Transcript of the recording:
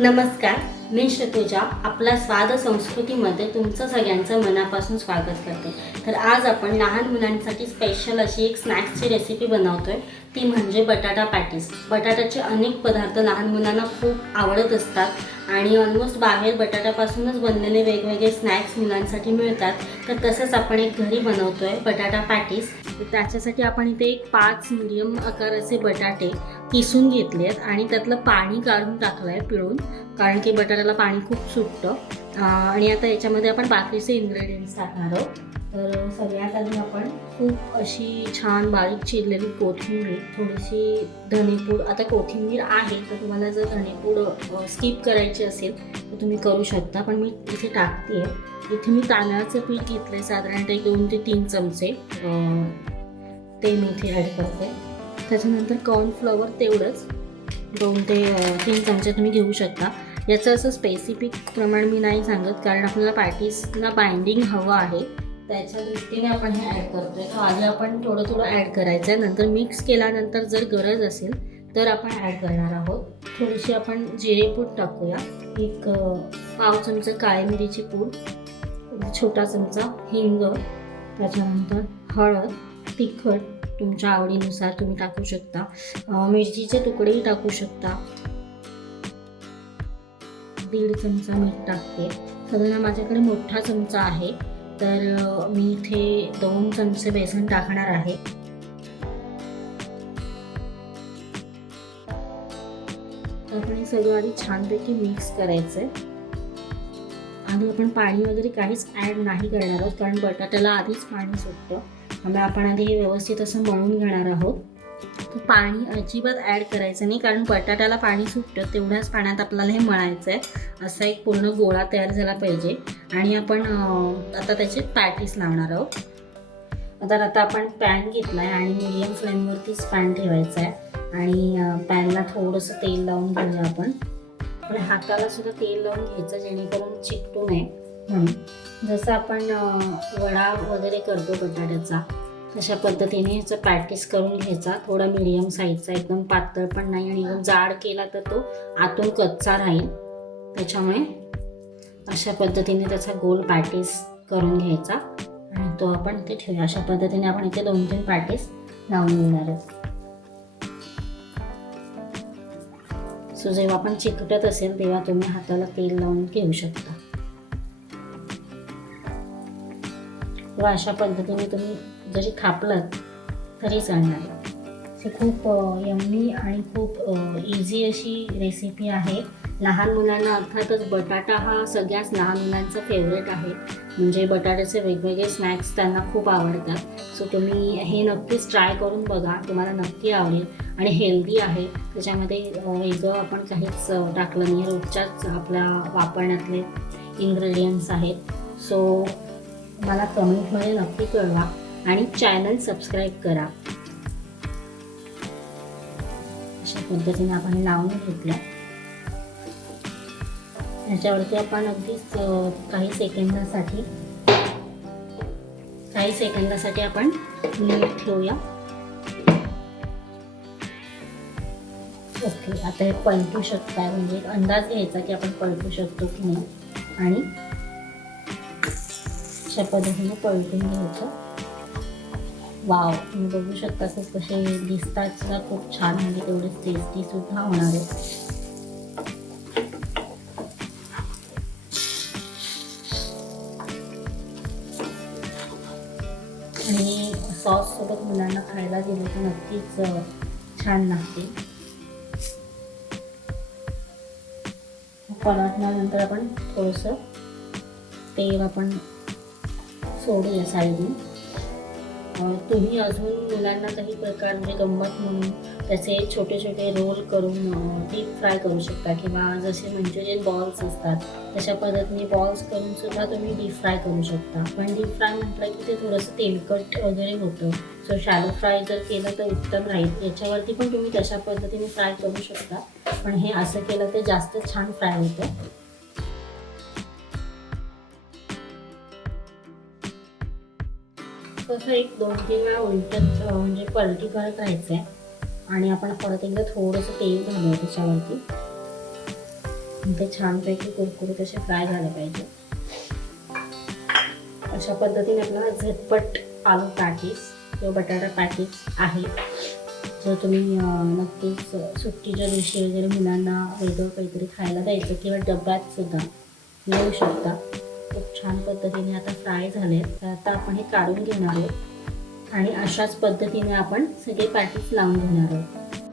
नमस्कार. मी श्रुतुजा आपला स्वाद संस्कृतीमध्ये तुमचं सगळ्यांचं मनापासून स्वागत करते. तर आज आपण लहान मुलांसाठी स्पेशल अशी एक स्नॅक्सची रेसिपी बनवतोय. ती म्हणजे बटाटा पॅटीस. बटाट्याचे अनेक पदार्थ लहान मुलांना खूप आवडत असतात आणि ऑलमोस्ट बाहेर बटाट्यापासूनच बनलेले वेगवेगळे स्नॅक्स मुलांसाठी मिळतात. तर तसंच आपण एक घरी बनवतोय बटाटा पॅटीस. त्याच्यासाठी आपण इथे एक पाच मिडियम आकाराचे बटाटे किसून घेतले आहेत आणि त्यातलं पाणी काढून टाकलं आहे पिळून. कारण की बटाटा त्याला पाणी खूप सुटतं. आणि आता याच्यामध्ये आपण बाकीचे इन्ग्रेडियंट्स टाकणार आहोत. तर सगळ्यात आधी आपण खूप अशी छान बारीक चिरलेली कोथिंबीर थोडीशी धनेपूड. आता कोथिंबीर आहे तर तुम्हाला जर धनेपूड स्किप करायची असेल तर तुम्ही करू शकता. पण मी इथे टाकते इथे मी तांदळाचं पीठ घेतलं आहे साधारणतः एक दोन ते तीन चमचे. ते मी इथे ॲड करते. त्याच्यानंतर कॉर्नफ्लॉवर तेवढंच. दोन ते तीन चमचे तुम्ही घेऊ शकता. याचं असं स्पेसिफिक प्रमाण मी नाही सांगत कारण आपल्याला पॅटीसला बाइंडिंग हवं आहे. त्याच्या दृष्टीने आपण हे ॲड करतो तर आधी आपण थोडं थोडं ॲड करायचं आहे नंतर मिक्स केल्यानंतर जर गरज असेल तर आपण ॲड करणार आहोत. थोडीशी आपण जिरेपूड टाकूया. एक पाव चमचा काळी मिरीची पूड छोटा चमचा हिंग त्याच्यानंतर हळद तिखट तुमच्या आवडीनुसार तुम्ही टाकू शकता. मिरचीचे तुकडेही टाकू शकता. दीड चमचा मीठ टाकते. साधारण माझ्याकडे मोठा चमचा आहे. तर मी इथे दोन चमचे बेसन टाकणार आहे. तर आपण हे सगळं आधी छानपैकी मिक्स करायचं आहे आधी आपण पाणी वगैरे काहीच ॲड नाही करणार आहोत कारण बटाट्याला आधीच पाणी सुटतं. त्यामुळे आपण आधी हे व्यवस्थित असं मळून घेणार आहोत. पाणी अजिबात ॲड करायचं नाही कारण बटाट्याला पाणी सुटतं तेवढ्याच पाण्यात आपल्याला हे मळायचं आहे असा एक पूर्ण गोळा तयार झाला पाहिजे. आणि आपण आता त्याचे पॅटीस लावणार आहोत. तर आता आपण पॅन घेतला आहे आणि मिडियम फ्लेमवरतीच पॅन ठेवायचा आहे आणि पॅनला थोडंसं तेल लावून घेऊया आपण. आपल्या हाताला सुद्धा तेल लावून घ्यायचं जेणेकरून चिकटू नये. म्हणून जसं आपण वडा वगैरे करतो बटाट्याचा अशा पद्धतीने ह्याचा प्रॅक्टिस करून घ्यायचा. थोडा मिडियम साईजचा एकदम पातळ पण नाही आणि एकदम जाड केला तर तो आतून कच्चा राहील. त्याच्यामुळे अशा पद्धतीने त्याचा गोल पॅटीस करून घ्यायचा. आणि तो आपण ते ठेवूया. अशा पद्धतीने आपण इथे दोन तीन पॅटीस लावून घेणार आहोत. सो जेव्हा आपण चिकटत असेल तेव्हा तुम्ही हाताला तेल लावून घेऊ शकता. किंवा अशा पद्धतीने तुम्ही जरी थापलं तरी चालणार. सो खूप यम्मी आणि खूप इझी अशी रेसिपी आहे. लहान मुलांना अर्थातच बटाटा हा सगळ्याच लहान मुलांचा फेवरेट आहे. म्हणजे बटाट्याचे वेगवेगळे स्नॅक्स त्यांना खूप आवडतात. सो तुम्ही हे नक्कीच ट्राय करून बघा. तुम्हाला नक्की आवडेल. आणि हेल्दी आहे. त्याच्यामध्ये वेगळं आपण काहीच टाकलं नाही रोजच्याच आपल्या वापरण्यातले इन्ग्रेडियंट्स आहेत. सो मला कमेंटमध्ये नक्की कळवा. आणि चॅनल सबस्क्राईब करा. अशा पद्धतीने आपण लावून घेतलं त्याच्यावरती आपण अगदीच काही सेकंदासाठी काही सेकंदासाठी आपण नीट ठेवूया. ओके आता हे पलटू शकता म्हणजे एक अंदाज घ्यायचा की आपण पलटू शकतो की नाही. आणि अशा पद्धतीने पलटून घ्यायचं. वाव. तुम्ही बघू शकता की कसे दिसतात. सुद्धा खूप छान म्हणजे तेवढेच टेस्टी सुद्धा होणार आहे आणि सॉस सोबत मुलांना खायला दिलं तर नक्कीच छान लागते. पलटल्यानंतर आपण थोडंसं तेल आपण सोडूया साईडने तुम्ही अजून मुलांना काही प्रकार म्हणजे गंमत म्हणून त्याचे छोटे छोटे रोल करून डीप फ्राय करू शकता किंवा जसे मंचुरियन बॉल्स असतात तशा पद्धतीने बॉल्स करून सुद्धा तुम्ही डीप फ्राय करू शकता. पण डीप फ्राय म्हटलं की ते थोडंसं तेलकट वगैरे होतं. सो शॅलो फ्राय जर केलं तर उत्तम राहील. याच्यावरती पण तुम्ही तशा पद्धतीने फ्राय करू शकता. पण हे असं केलं तर जास्त छान फ्राय होतं. तसं एक दोन तीन वेळा उलटत म्हणजे पलटी करत राहायचं आहे आणि आपण परत एकदा थोडंसं तेल घालूया त्याच्यावरती. ते छानपैकी कुरकुरीत असे फ्राय झाले पाहिजे. अशा पद्धतीने आपल्याला झटपट आलू पॅटीस किंवा बटाटा पॅटीस आहे. जर तुम्ही नक्कीच सुट्टीच्या दिवशी वगैरे मुलांना वेगळं काहीतरी खायला द्यायचं किंवा डब्यात सुद्धा नेऊ शकता. खूप छान पद्धतीने आता फ्राय झाले तर आता आपण हे काढून घेणार आहोत. आणि अशाच पद्धतीने आपण सगळे पॅटीस लावून घेणार आहोत.